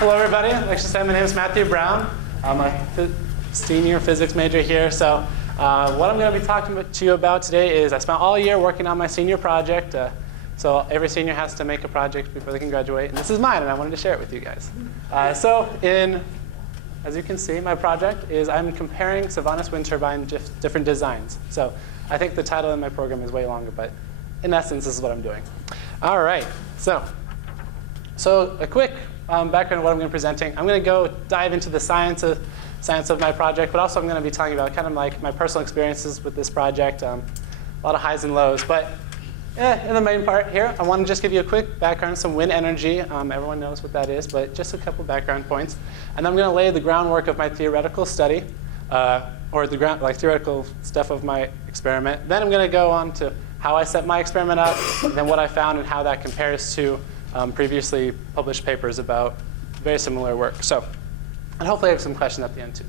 Hello, everybody. Like she said, my name is Matthew Brown. I'm a senior physics major here. So what I'm going to be talking to you about today is I spent all year working on my senior project. So every senior has to make a project before they can graduate. And this is mine, and I wanted to share it with you guys. As you can see, my project is I'm comparing Savonius wind turbine different designs. So I think the title in my program is way longer, but in essence, this is what I'm doing. All right. So a quick background of what I'm going to be presenting. I'm going to go dive into the science of my project, but also I'm going to be talking about kind of like my personal experiences with this project, a lot of highs and lows. But in the main part here, I want to just give you a quick background on some wind energy. Everyone knows what that is, but just a couple background points. And I'm going to lay the groundwork of my theoretical study, or the theoretical stuff of my experiment. Then I'm going to go on to how I set my experiment up, and then what I found and how that compares to previously published papers about very similar work. And hopefully I have some questions at the end too.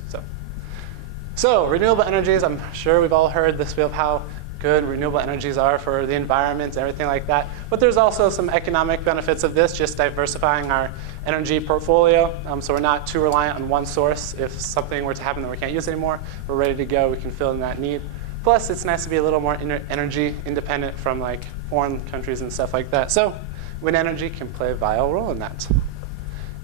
So renewable energies, I'm sure we've all heard this of how good renewable energies are for the environment and everything like that. But there's also some economic benefits of this, just diversifying our energy portfolio. So we're not too reliant on one source. If something were to happen that we can't use anymore, we're ready to go. We can fill in that need. Plus, it's nice to be a little more energy independent from like foreign countries and stuff like that. So wind energy can play a vital role in that.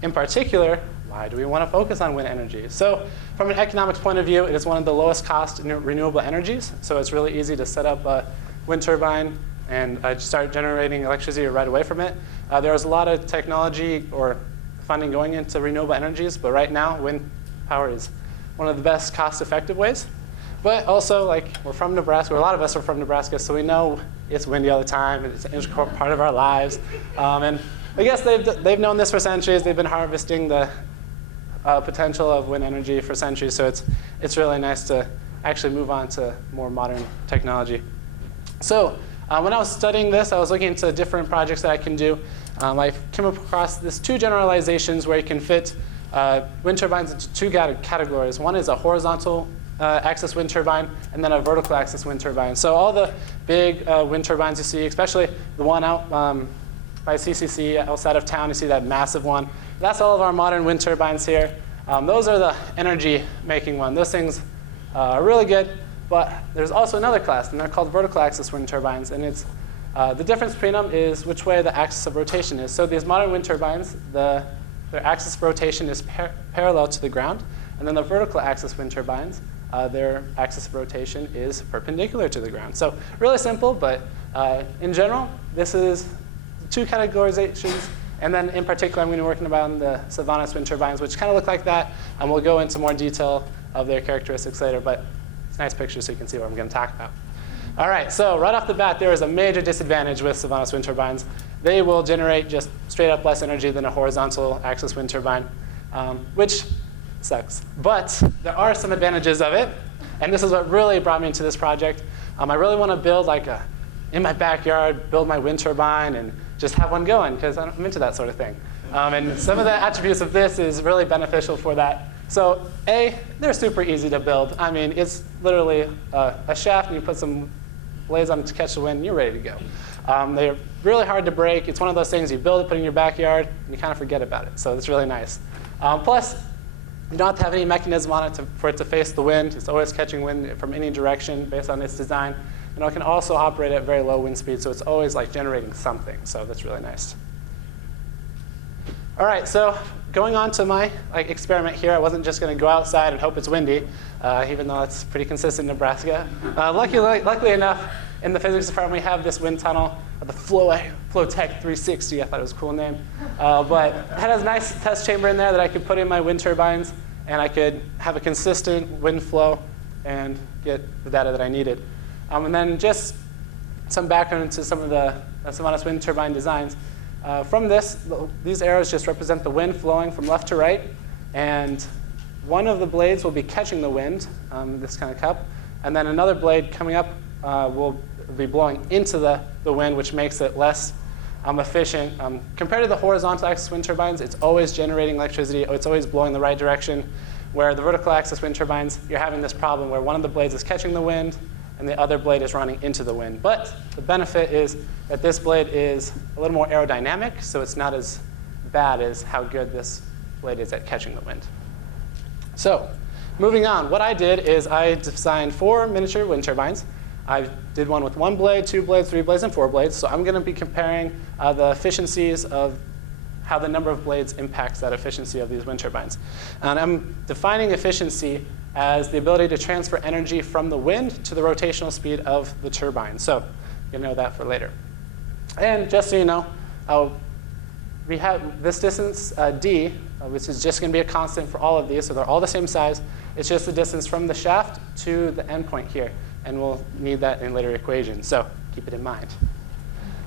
In particular, why do we want to focus on wind energy? So from an economics point of view, it is one of the lowest cost renewable energies. So it's really easy to set up a wind turbine and start generating electricity right away from it. There's a lot of technology or funding going into renewable energies, but right now, wind power is one of the best cost-effective ways. But also, like, we're from Nebraska, or a lot of us are from Nebraska, so we know it's windy all the time, and it's an integral part of our lives. And I guess they've known this for centuries. They've been harvesting the potential of wind energy for centuries, so it's really nice to actually move on to more modern technology. So when I was studying this, I was looking into different projects that I can do. I came across these two generalizations where you can fit wind turbines into two categories. One is a horizontal axis wind turbine, and then a vertical axis wind turbine. So all the big wind turbines you see, especially the one out by CCC outside of town, you see that massive one. That's all of our modern wind turbines here. Those are the energy-making one. Those things are really good, but there's also another class, and they're called vertical axis wind turbines. And it's the difference between them is which way the axis of rotation is. So these modern wind turbines, their axis of rotation is parallel to the ground, and then the vertical axis wind turbines, their axis of rotation is perpendicular to the ground. So really simple, but in general, this is two categorizations. And then in particular, I'm going to be working about the Savonius wind turbines, which kind of look like that. And we'll go into more detail of their characteristics later. But it's a nice picture so you can see what I'm going to talk about. All right, so right off the bat, there is a major disadvantage with Savonius wind turbines. They will generate just straight up less energy than a horizontal axis wind turbine, which sucks. But there are some advantages of it. And this is what really brought me into this project. I really want to build in my backyard, build my wind turbine and just have one going, because I'm into that sort of thing. And some of the attributes of this is really beneficial for that. So they're super easy to build. I mean, it's literally a shaft, and you put some blades on it to catch the wind, and you're ready to go. They're really hard to break. It's one of those things you build it, put it in your backyard, and you kind of forget about it. So it's really nice. Plus, you don't have to have any mechanism on it for it to face the wind. It's always catching wind from any direction based on its design. And it can also operate at very low wind speed, so it's always like generating something. So that's really nice. All right, so going on to my experiment here, I wasn't just going to go outside and hope it's windy, even though it's pretty consistent in Nebraska. Luckily enough, in the physics department, we have this wind tunnel, the Flowtech 360. I thought it was a cool name. But it had a nice test chamber in there that I could put in my wind turbines, and I could have a consistent wind flow and get the data that I needed. And then just some background into some of the Savonius wind turbine designs. From these arrows just represent the wind flowing from left to right. And one of the blades will be catching the wind, this kind of cup. And then another blade coming up will be blowing into the wind, which makes it less efficient. Compared to the horizontal axis wind turbines, it's always generating electricity. It's always blowing the right direction. Where the vertical axis wind turbines, you're having this problem where one of the blades is catching the wind, and the other blade is running into the wind. But the benefit is that this blade is a little more aerodynamic, so it's not as bad as how good this blade is at catching the wind. So moving on, what I did is I designed 4 miniature wind turbines. I did one with 1 blade, 2 blades, 3 blades, and 4 blades. So I'm going to be comparing the efficiencies of how the number of blades impacts that efficiency of these wind turbines. And I'm defining efficiency as the ability to transfer energy from the wind to the rotational speed of the turbine. So you'll know that for later. And just so you know, we have this distance, d, which is just going to be a constant for all of these. So they're all the same size. It's just the distance from the shaft to the endpoint here. And we'll need that in later equations. So keep it in mind.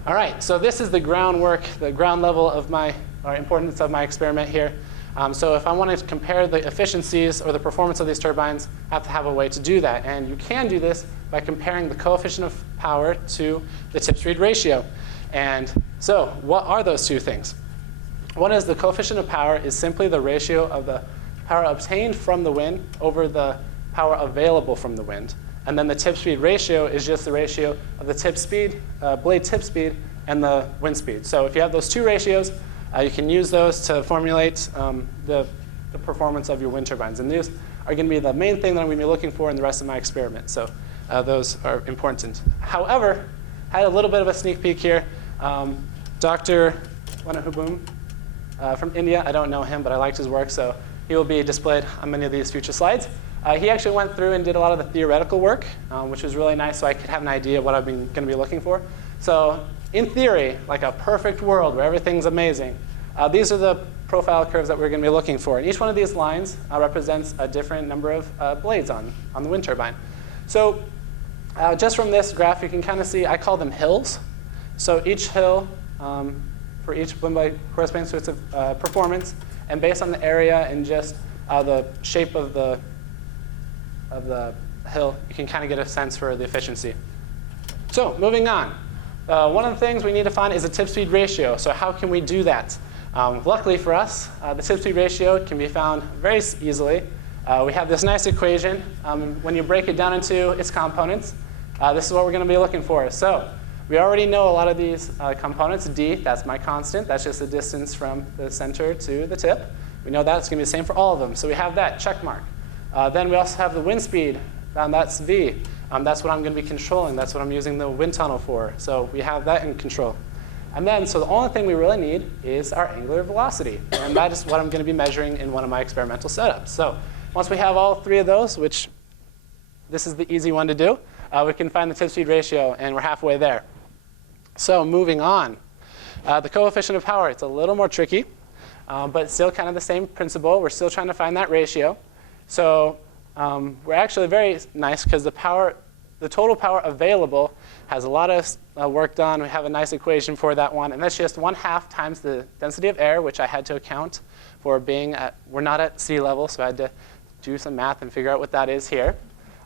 All right, so this is the groundwork, the ground level of my, or importance of my experiment here. So if I want to compare the efficiencies or the performance of these turbines, I have to have a way to do that. And you can do this by comparing the coefficient of power to the tip-speed ratio. And so what are those two things? One is the coefficient of power is simply the ratio of the power obtained from the wind over the power available from the wind. And then the tip-speed ratio is just the ratio of the tip speed, blade tip speed, and the wind speed. So if you have those two ratios, you can use those to formulate the performance of your wind turbines. And these are going to be the main thing that I'm going to be looking for in the rest of my experiment. So those are important. However, I had a little bit of a sneak peek here. Dr. Wanahubum from India, I don't know him, but I liked his work. So he will be displayed on many of these future slides. He actually went through and did a lot of the theoretical work, which was really nice, so I could have an idea of what I'm going to be looking for. So in theory, like a perfect world where everything's amazing, these are the profile curves that we're going to be looking for. And each one of these lines represents a different number of blades on the wind turbine. So just from this graph, you can kind of see, I call them hills. So each hill for each wind blade corresponds to its performance. And based on the area and just the shape of the hill, you can kind of get a sense for the efficiency. So moving on. One of the things we need to find is a tip-speed ratio. So how can we do that? Luckily for us, the tip-speed ratio can be found very easily. We have this nice equation. When you break it down into its components, this is what we're going to be looking for. So we already know a lot of these components. D, that's my constant. That's just the distance from the center to the tip. We know that's going to be the same for all of them. So we have that check mark. Then we also have the wind speed. That's V. That's what I'm going to be controlling. That's what I'm using the wind tunnel for. So we have that in control. And then, so the only thing we really need is our angular velocity. And that is what I'm going to be measuring in one of my experimental setups. So once we have all 3 of those, which this is the easy one to do, we can find the tip-speed ratio, and we're halfway there. So moving on. The coefficient of power, it's a little more tricky, but still kind of the same principle. We're still trying to find that ratio. So we're actually very nice because the total power available has a lot of work done. We have a nice equation for that one. And that's just 1/2 times the density of air, which I had to account for being we're not at sea level. So I had to do some math and figure out what that is here.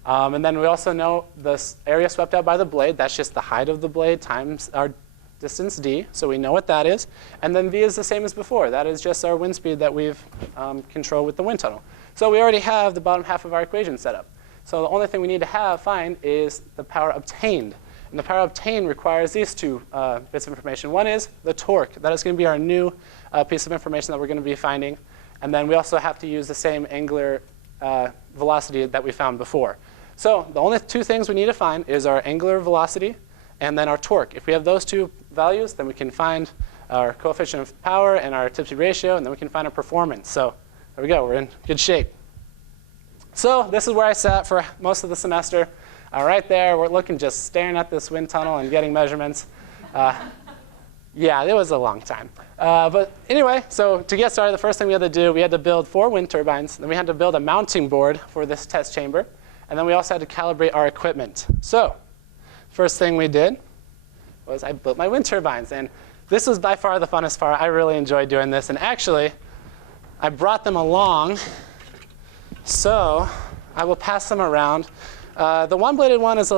And then we also know the area swept out by the blade. That's just the height of the blade times our distance d. So we know what that is. And then v is the same as before. That is just our wind speed that we've controlled with the wind tunnel. So we already have the bottom half of our equation set up. So the only thing we need to find is the power obtained. And the power obtained requires these 2 bits of information. One is the torque. That is going to be our new piece of information that we're going to be finding. And then we also have to use the same angular velocity that we found before. So the only 2 things we need to find is our angular velocity and then our torque. If we have those 2 values, then we can find our coefficient of power and our tip-speed ratio, and then we can find our performance. So there we go. We're in good shape. So this is where I sat for most of the semester. Right there, we're looking, just staring at this wind tunnel and getting measurements. Yeah, it was a long time. But anyway, so to get started, the first thing we had to do, we had to build 4 wind turbines. Then we had to build a mounting board for this test chamber. And then we also had to calibrate our equipment. So first thing we did was I built my wind turbines. And this was by far the funnest part. I really enjoyed doing this. And actually, I brought them along. So I will pass them around. The one-bladed one is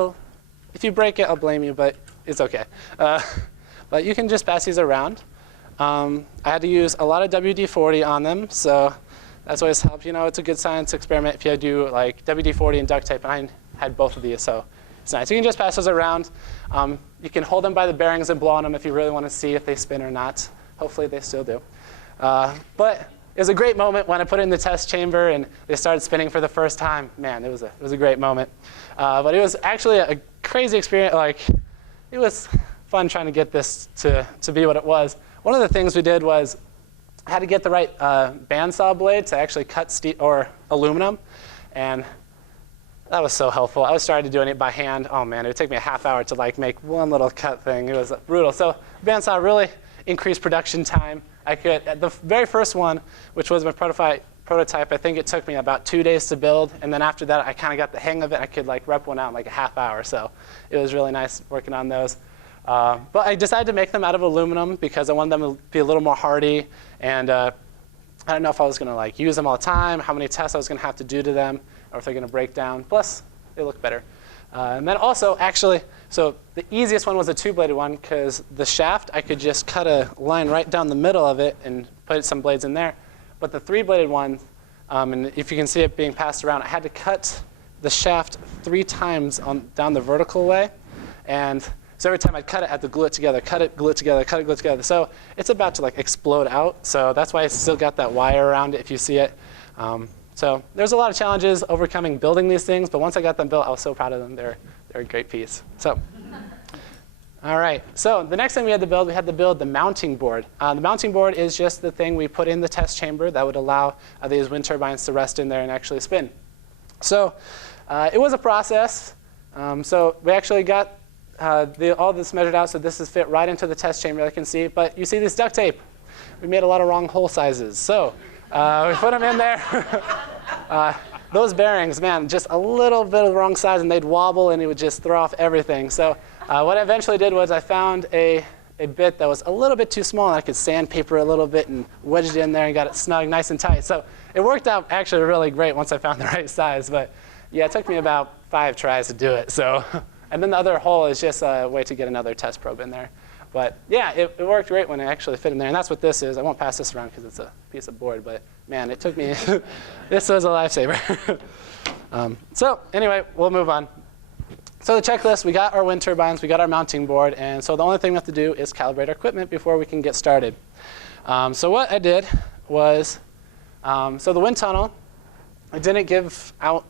if you break it, I'll blame you, but it's OK. But you can just pass these around. I had to use a lot of WD-40 on them, so that's always helped. You know, it's a good science experiment if you do like WD-40 and duct tape, and I had both of these, so it's nice. You can just pass those around. You can hold them by the bearings and blow on them if you really want to see if they spin or not. Hopefully they still do. But it was a great moment when I put it in the test chamber and they started spinning for the first time. Man, it was a great moment. But it was actually a crazy experience. Like, it was fun trying to get this to be what it was. One of the things we did was I had to get the right bandsaw blade to actually cut steel or aluminum, and that was so helpful. I was started doing it by hand. Oh man, it would take me a half hour to like make one little cut thing. It was brutal. So bandsaw really increased production time. I could, at the very first one, which was my prototype, I think it took me about 2 days to build, and then after that I kind of got the hang of it. I could like rep one out in like a half hour, so it was really nice working on those. But I decided to make them out of aluminum because I wanted them to be a little more hardy, and I don't know if I was going to like use them all the time, how many tests I was going to have to do to them, or if they're going to break down. Plus, they look better. And then also, actually, so the easiest one was the two-bladed one because the shaft, I could just cut a line right down the middle of it and put some blades in there. But the three-bladed one, and if you can see it being passed around, I had to cut the shaft 3 times down the vertical way. And so every time I'd cut it, I had to glue it together, cut it, glue it together, cut it, glue it together. So it's about to like explode out. So that's why it's still got that wire around it if you see it. So there's a lot of challenges overcoming building these things, but once I got them built, I was so proud of them. They're a great piece. So, all right. So the next thing we had to build the mounting board. The mounting board is just the thing we put in the test chamber that would allow these wind turbines to rest in there and actually spin. So it was a process. So we actually got all this measured out, so this is fit right into the test chamber, like you can see. But you see this duct tape. We made a lot of wrong hole sizes. So we put them in there. Those bearings, man, just a little bit of the wrong size, and they'd wobble, and it would just throw off everything. So what I eventually did was I found a bit that was a little bit too small, and I could sandpaper a little bit and wedged it in there and got it snug, nice and tight. So it worked out actually really great once I found the right size. But yeah, it took me about 5 tries to do it. So, and then the other hole is just a way to get another test probe in there. But yeah, it worked great when it actually fit in there. And that's what this is. I won't pass this around because it's a piece of board. But man, it took me. This was a lifesaver. So anyway, we'll move on. So the checklist, we got our wind turbines, we got our mounting board. And so the only thing we have to do is calibrate our equipment before we can get started. So what I did was, so the wind tunnel, I didn't give out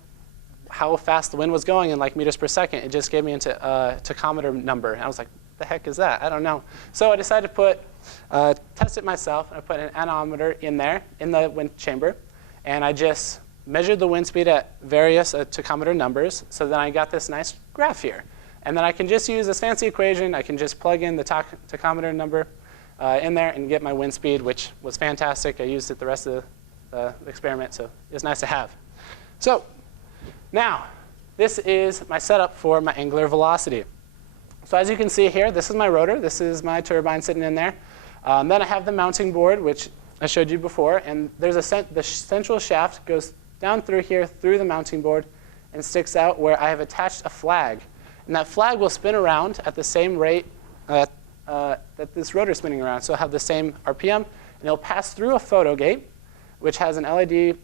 how fast the wind was going in like meters per second. It just gave me into a tachometer number. And I was like, the heck is that? I don't know. So I decided to test it myself. I put an anemometer in there, in the wind chamber. And I just measured the wind speed at various tachometer numbers. So then I got this nice graph here. And then I can just use this fancy equation. I can just plug in the tachometer number in there and get my wind speed, which was fantastic. I used it the rest of the experiment, so it was nice to have. So now, this is my setup for my angular velocity. So as you can see here, this is my rotor. This is my turbine sitting in there. Then I have the mounting board, which I showed you before. And there's the central shaft goes down through here, through the mounting board, and sticks out where I have attached a flag. And that flag will spin around at the same rate that this rotor is spinning around. So it'll have the same RPM. And it'll pass through a photo gate, which has an LED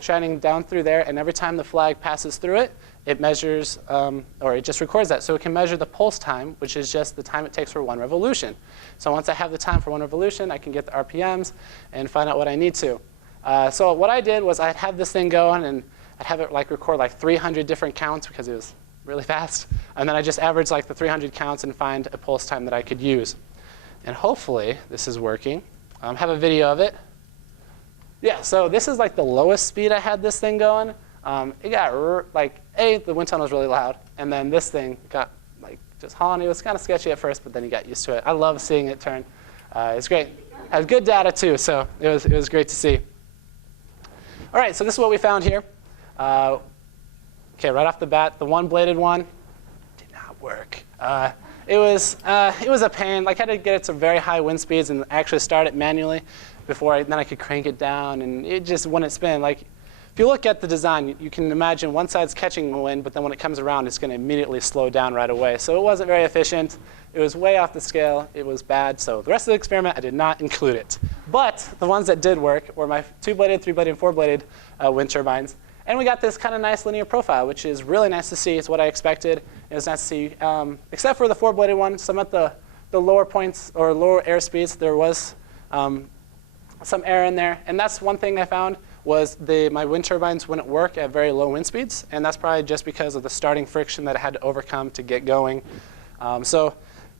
shining down through there. And every time the flag passes through it, it measures, or it just records that. So it can measure the pulse time, which is just the time it takes for 1 revolution. So once I have the time for 1 revolution, I can get the RPMs and find out what I need to. So what I did was I'd have this thing going, and I'd have it like record like 300 different counts because it was really fast. And then I just average like the 300 counts and find a pulse time that I could use. And hopefully this is working. I have a video of it. Yeah, so this is like the lowest speed I had this thing going. It got like, the wind tunnel was really loud, and then this thing got like just hauling. It was kind of sketchy at first, but then you got used to it. I love seeing it turn. It's great. Has good data too, so it was great to see. All right, so this is what we found here. Okay, right off the bat, the one-bladed one did not work. It was a pain. Like I had to get it to very high wind speeds and actually start it manually before then I could crank it down, and it just wouldn't spin. Like, if you look at the design, you can imagine one side's catching the wind, but then when it comes around, it's going to immediately slow down right away. So it wasn't very efficient. It was way off the scale. It was bad. So the rest of the experiment, I did not include it. But the ones that did work were my 2-bladed, 3-bladed, and 4-bladed wind turbines. And we got this kind of nice linear profile, which is really nice to see. It's what I expected. It was nice to see, except for the 4-bladed one. Some at the lower points or lower air speeds, there was some air in there. And that's one thing I found was my wind turbines wouldn't work at very low wind speeds. And that's probably just because of the starting friction that I had to overcome to get going. So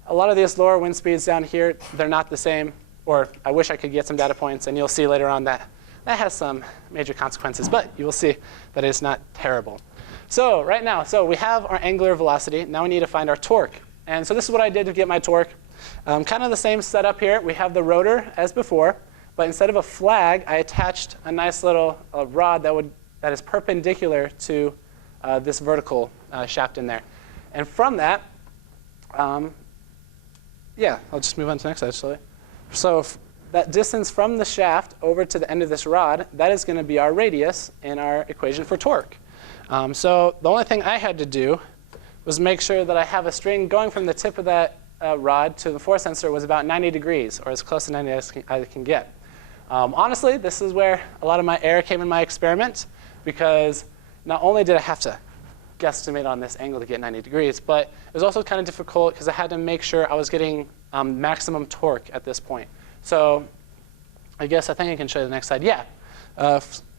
a lot of these lower wind speeds down here, they're not the same. Or I wish I could get some data points. And you'll see later on that that has some major consequences. But you will see that it's not terrible. So right now, we have our angular velocity. Now we need to find our torque. And so this is what I did to get my torque. Kind of the same setup here. We have the rotor as before. But instead of a flag, I attached a nice little rod that is perpendicular to this vertical shaft in there. And from that, yeah, I'll just move on to the next slide slowly. So that distance from the shaft over to the end of this rod, that is going to be our radius in our equation for torque. So the only thing I had to do was make sure that I have a string going from the tip of that rod to the force sensor was about 90 degrees, or as close to 90 as I can get. Honestly, this is where a lot of my error came in my experiment, because not only did I have to guesstimate on this angle to get 90 degrees, but it was also kind of difficult because I had to make sure I was getting maximum torque at this point. So I think I can show you the next slide. Yeah.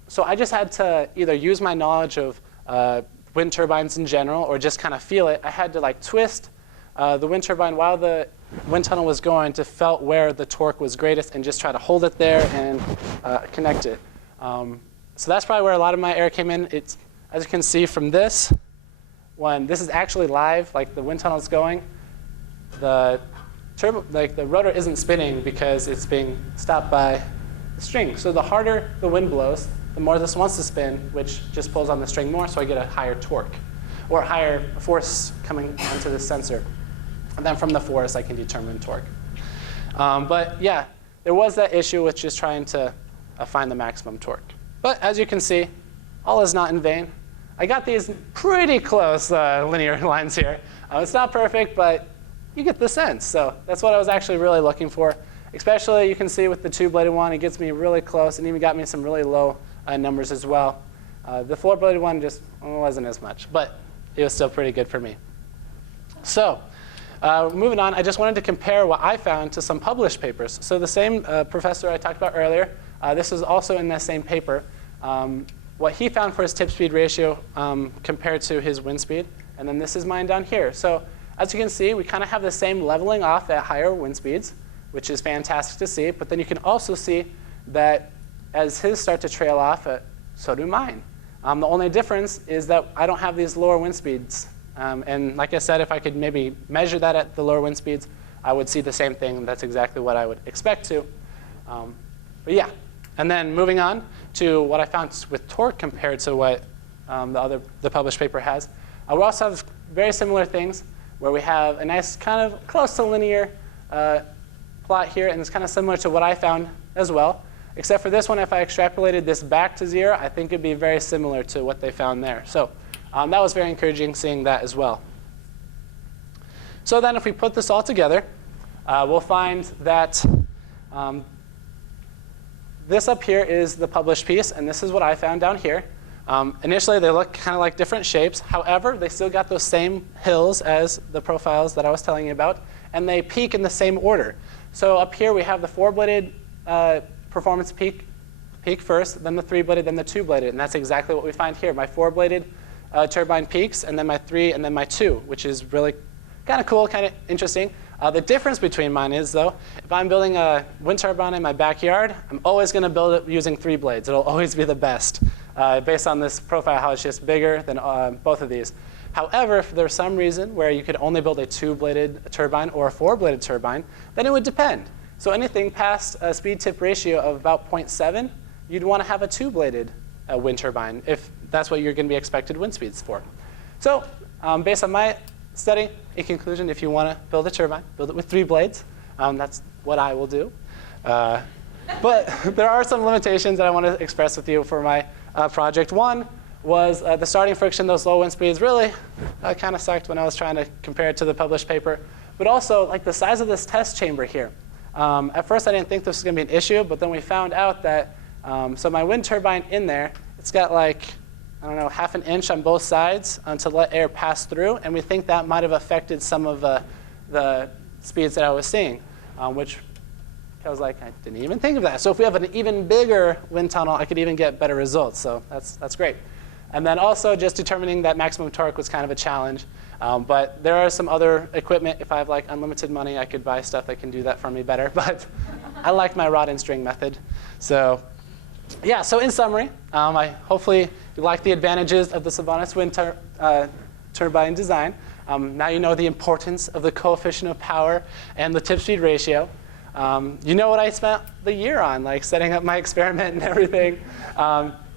So I just had to either use my knowledge of wind turbines in general or just kind of feel it. I had to twist the wind turbine while the wind tunnel was going to felt where the torque was greatest and just try to hold it there and connect it. So that's probably where a lot of my error came in. It's, as you can see from this, when this is actually live, like the wind tunnel is going, the rotor isn't spinning because it's being stopped by the string. So the harder the wind blows, the more this wants to spin, which just pulls on the string more, so I get a higher torque or higher force coming onto the sensor. And then from the force, I can determine torque. But yeah, there was that issue with just trying to find the maximum torque. But as you can see, all is not in vain. I got these pretty close linear lines here. It's not perfect, but you get the sense. So that's what I was actually really looking for. Especially, you can see with the two-bladed one, it gets me really close and even got me some really low numbers as well. The four-bladed one just wasn't as much, but it was still pretty good for me. So moving on, I just wanted to compare what I found to some published papers. So the same professor I talked about earlier, this is also in that same paper. What he found for his tip speed ratio compared to his wind speed. And then this is mine down here. So as you can see, we kind of have the same leveling off at higher wind speeds, which is fantastic to see. But then you can also see that as his start to trail off, so do mine. The only difference is that I don't have these lower wind speeds. And like I said, if I could maybe measure that at the lower wind speeds, I would see the same thing. That's exactly what I would expect to. But yeah. And then moving on to what I found with torque compared to what the published paper has. We also have very similar things where we have a nice kind of close to linear plot here. And it's kind of similar to what I found as well. Except for this one, if I extrapolated this back to 0, I think it'd be very similar to what they found there. So that was very encouraging seeing that as well. So then if we put this all together, we'll find that this up here is the published piece, and this is what I found down here. Initially, they look kind of like different shapes. However, they still got those same hills as the profiles that I was telling you about, and they peak in the same order. So up here, we have the four-bladed performance peak first, then the three-bladed, then the two-bladed. And that's exactly what we find here. My four-bladed turbine peaks, and then my three, and then my two, which is really kind of cool, kind of interesting. The difference between mine is, though, if I'm building a wind turbine in my backyard, I'm always going to build it using 3 blades. It'll always be the best, based on this profile, how it's just bigger than both of these. However, if there's some reason where you could only build a 2-bladed turbine or a 4-bladed turbine, then it would depend. So anything past a speed-tip ratio of about 0.7, you'd want to have a 2-bladed wind turbine if that's what you're going to be expected wind speeds for. So based on my study, in conclusion, if you want to build a turbine, build it with 3 blades. That's what I will do. But there are some limitations that I want to express with you for my project. One was the starting friction, those low wind speeds really kind of sucked when I was trying to compare it to the published paper. But also, like the size of this test chamber here. At first, I didn't think this was going to be an issue, but then we found out that, so my wind turbine in there, it's got like, I don't know, 1/2 inch on both sides to let air pass through, and we think that might have affected some of the speeds that I was seeing, which I was like, I didn't even think of that. So if we have an even bigger wind tunnel, I could even get better results. So that's great. And then also just determining that maximum torque was kind of a challenge. But there are some other equipment. If I have like unlimited money, I could buy stuff that can do that for me better. But I like my rod and string method. So yeah, so in summary, hopefully you like the advantages of the Savonius wind turbine design. Now you know the importance of the coefficient of power and the tip-speed ratio. You know what I spent the year on, like setting up my experiment and everything.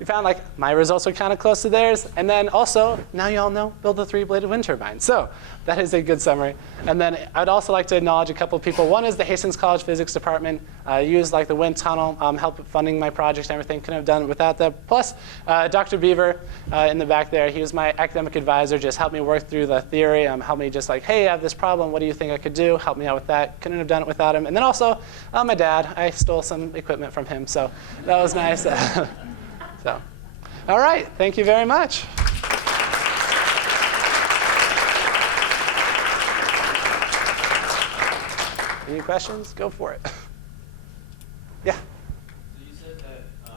We found like my results were kind of close to theirs. And then also, now you all know, build a 3-bladed wind turbine. So that is a good summary. And then I'd also like to acknowledge a couple of people. One is the Hastings College Physics Department. Used like the wind tunnel, help funding my project and everything. Couldn't have done it without them. Plus, Dr. Beaver in the back there, he was my academic advisor, just helped me work through the theory, helped me just like, hey, I have this problem. What do you think I could do? Help me out with that. Couldn't have done it without him. And then also, my dad. I stole some equipment from him, so that was nice. So, all right, thank you very much. Any questions? Go for it. Yeah. So you said that the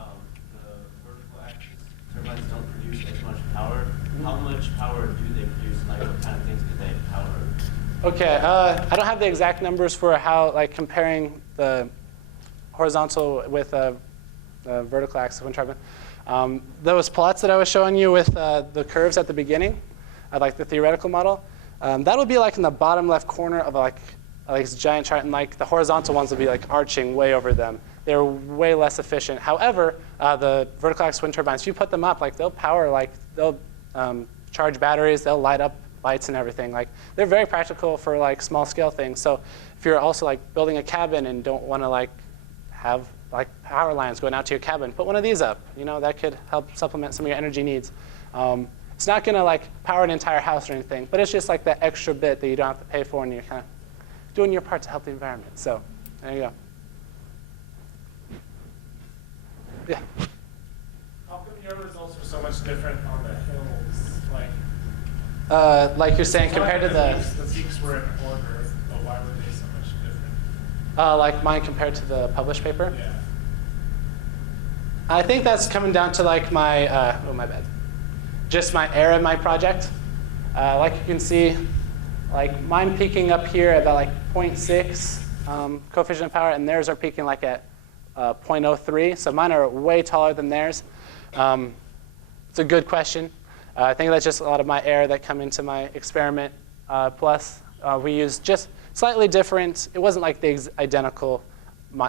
vertical axis turbines don't produce as much power. How much power do they produce? Like, what kind of things do they power? Okay, I don't have the exact numbers for how, like, comparing the horizontal with the vertical axis wind turbine. Those plots that I was showing you with the curves at the beginning, like the theoretical model, that would be like in the bottom left corner of like this giant chart, and like the horizontal ones would be like arching way over them. They're way less efficient. However, the vertical axis wind turbines, if you put them up, like they'll power, like they'll charge batteries, they'll light up lights and everything. Like they're very practical for like small scale things. So if you're also like building a cabin and don't want to like have like power lines going out to your cabin, put one of these up. You know, that could help supplement some of your energy needs. It's not going to like power an entire house or anything, but it's just like that extra bit that you don't have to pay for, and you're kind of doing your part to help the environment. So there you go. Yeah. How come your results are so much different on the hills? Like you're saying, compared to the peaks were in order, but why were they so much different? like mine compared to the published paper. Yeah. I think that's coming down to like my, oh my bad, just my error in my project. Like you can see, like mine peaking up here at about like 0.6 coefficient of power, and theirs are peaking like at 0.03. So mine are way taller than theirs. It's a good question. I think that's just a lot of my error that come into my experiment. Plus, we used just slightly different. It wasn't like the identical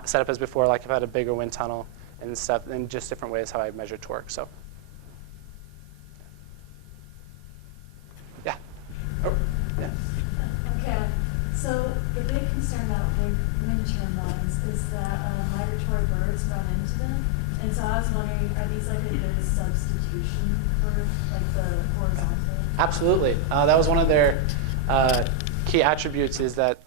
setup as before, like if I had a bigger wind tunnel and stuff, and just different ways how I measure torque. So, yeah. Oh, yeah. Okay, so the big concern about big wind turbines is that migratory birds run into them. And so I was wondering, are these like a good substitution for like the horizontal? Absolutely. That was one of their key attributes, is that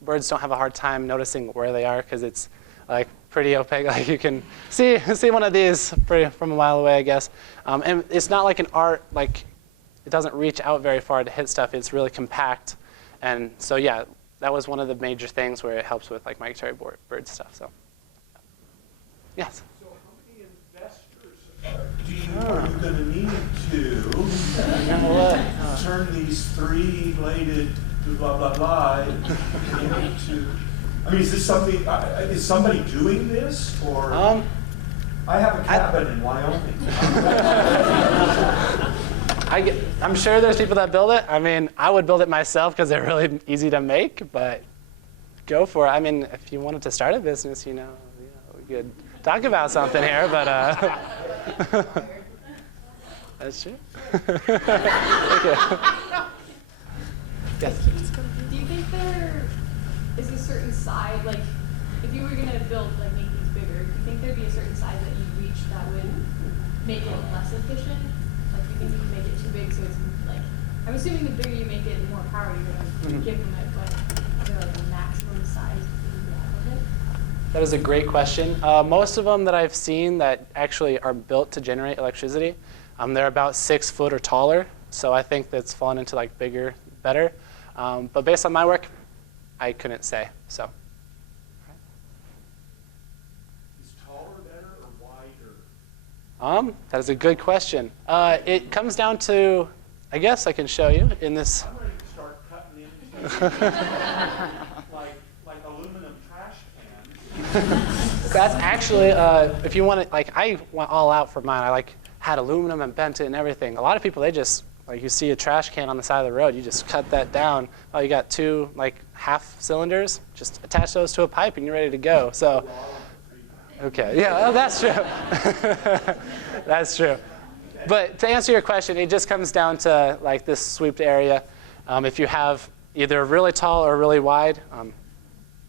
birds don't have a hard time noticing where they are because it's like pretty opaque. Like you can see one of these from a mile away, I guess. And it's not like an art, like it doesn't reach out very far to hit stuff. It's really compact. And so yeah, that was one of the major things where it helps with like migratory bird stuff. So yes. So how many investors are you going to need to turn these 3-bladed blah blah blah into? I mean, is this something? Is somebody doing this, or? I have a cabin in Wyoming. I'm sure there's people that build it. I mean, I would build it myself because they're really easy to make, but go for it. I mean, if you wanted to start a business, you know we could talk about something here, but that's true. Thank you. Yes. Do you think there is a certain size, like if you were going to build, like make these bigger, do you think there'd be a certain size that you'd reach that would make it less efficient? Like you think you could make it too big so it's like, I'm assuming the bigger you make it, the more power you're going to give from it, but is there like a maximum size you can have of it? That is a great question. Most of them that I've seen that actually are built to generate electricity, they're about 6 foot or taller. So I think that's fallen into like bigger, better. But based on my work, I couldn't say. So. That is a good question. It comes down to, I guess I can show you in this. I'm ready to start cutting into like aluminum trash cans. That's actually, if you want it, like I went all out for mine. I had aluminum and bent it and everything. A lot of people, they just, you see a trash can on the side of the road, you just cut that down. Oh, you got two half cylinders, just attach those to a pipe and you're ready to go. So, okay, yeah, that's true. That's true. But to answer your question, it just comes down to this sweeped area. If you have either really tall or really wide,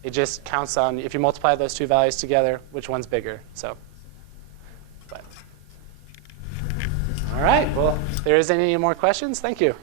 it just counts on, if you multiply those two values together, which one's bigger. So, all right, well, if there is any more questions, thank you.